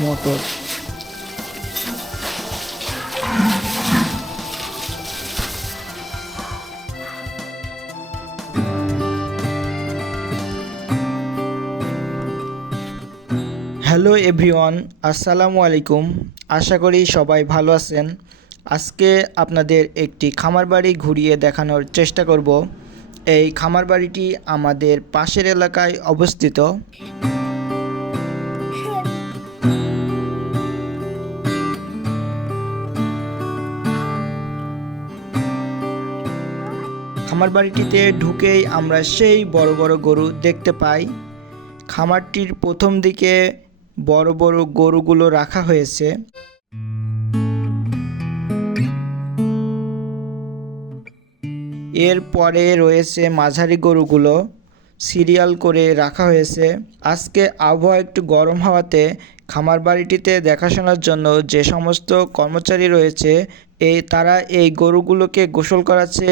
Motor hello everyone আসসালামু আলাইকুম। আশা করি সবাই ভালো আছেন। আজকে আপনাদের একটি খামার বাড়ি ঘুরিয়ে দেখানোর চেষ্টা করব। এই খামার বাড়িটি আমাদের পাশের এলাকায় অবস্থিত। খামার বাড়িটিতে ঢুকেই আমরা সেই বড় বড় গরু দেখতে পাই। খামারটির প্রথম দিকে বড় বড় গরুগুলো রাখা হয়েছে। এরপরে রয়েছে মাঝারি গরুগুলো, সিরিয়াল করে রাখা হয়েছে। আজকে আবহাওয়া একটু গরম হওয়াতে খামার বাড়িটিতে দেখাশোনার জন্য যে সমস্ত কর্মচারী রয়েছে এই তারা এই গরুগুলোকে গোসল করাচ্ছে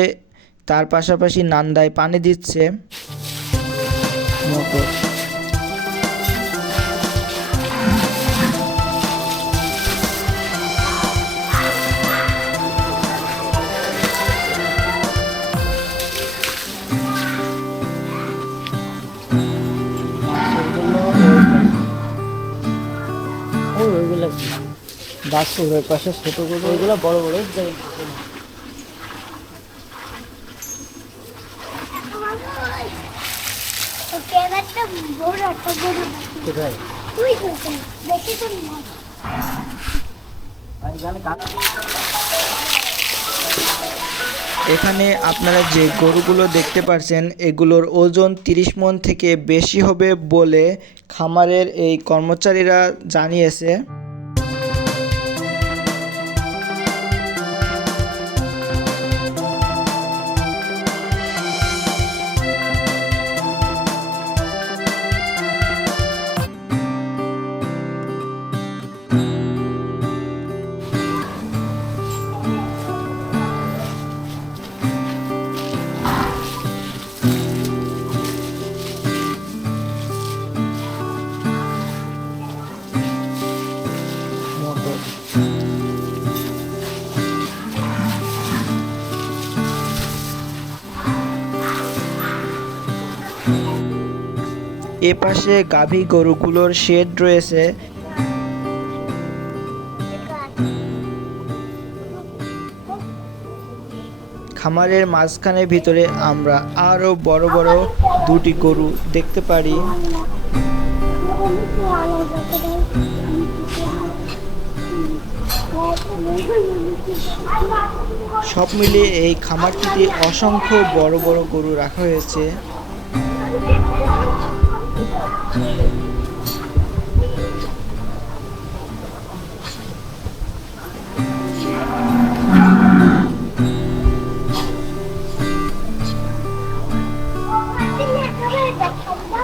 তার পাশাপাশি নান্দায় পানি দিচ্ছে। মোটর বাচ্চা ওই পাশে ছোট ওইগুলো বড় বড় বড় একটা বড় কোথায়? তুই কোথায়? দেখি তো না এখানে এখানে আপনারা যে গরুগুলো দেখতে পাচ্ছেন এগুলোর ওজন 30 মন থেকে বেশি হবে বলে খামারের এই কর্মচারীরা জানিয়েছে। এ পাশে গাভী গরুগুলোর শেড রয়েছে। খামারের মাঝখানে ভিতরে আমরা আরও বড় বড় দুটি গরু দেখতে পারি। সব মিলিয়ে এই খামারটিতে অসংখ্য বড় বড় গরু রাখা হয়েছে।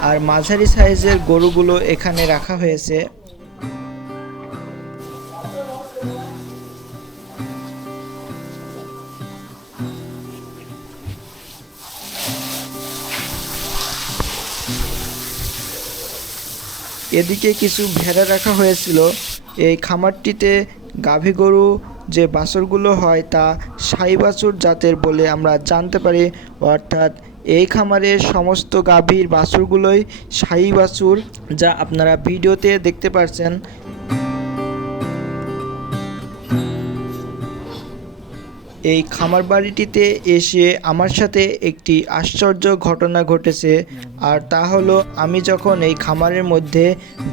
আর মাঝারি সাইজের গরুগুলো এখানে রাখা হয়েছে। এদিকে কিছু ভেড়া রাখা হয়েছিল। এই খামারটিতে গাভী গরু যে বাছুরগুলো হয় তা সাই বাছুর জাতের বলে আমরা জানতে পারি। অর্থাৎ এই খামারের সমস্ত গাভীর বাছুরগুলোই সাই বাছুর, যা আপনারা ভিডিওতে দেখতে পাচ্ছেন এই খামার বাড়িটিতে এসে আমার সাথে একটি আশ্চর্য ঘটনা ঘটেছে। আর তা হলো আমি যখন এই খামারের মধ্যে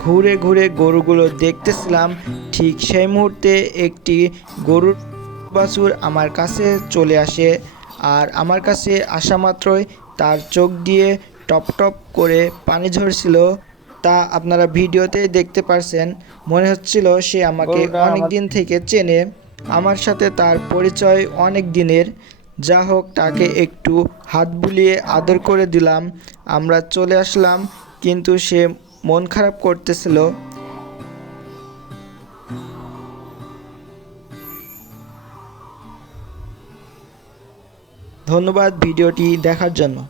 ঘুরে ঘুরে গরুগুলো দেখতেছিলাম ঠিক সেই মুহূর্তে একটি গরুর বাছুর আমার কাছে চলে আসে আর আমার কাছে আসা মাত্রই তার চোখ দিয়ে টপ টপ করে পানি ঝরছিল। তা আপনারা ভিডিওতে দেখতে পারছেন। মনে হচ্ছিল সে আমাকে অনেক দিন থেকে চেনে। আমার সাথে তার পরিচয় অনেক দিনের। যা হোক, তাকে একটু হাত বুলিয়ে আদর করে দিলাম। আমরা চলে আসলাম, কিন্তু সে মন খারাপ করতেছিল। ধন্যবাদ ভিডিওটি দেখার জন্য।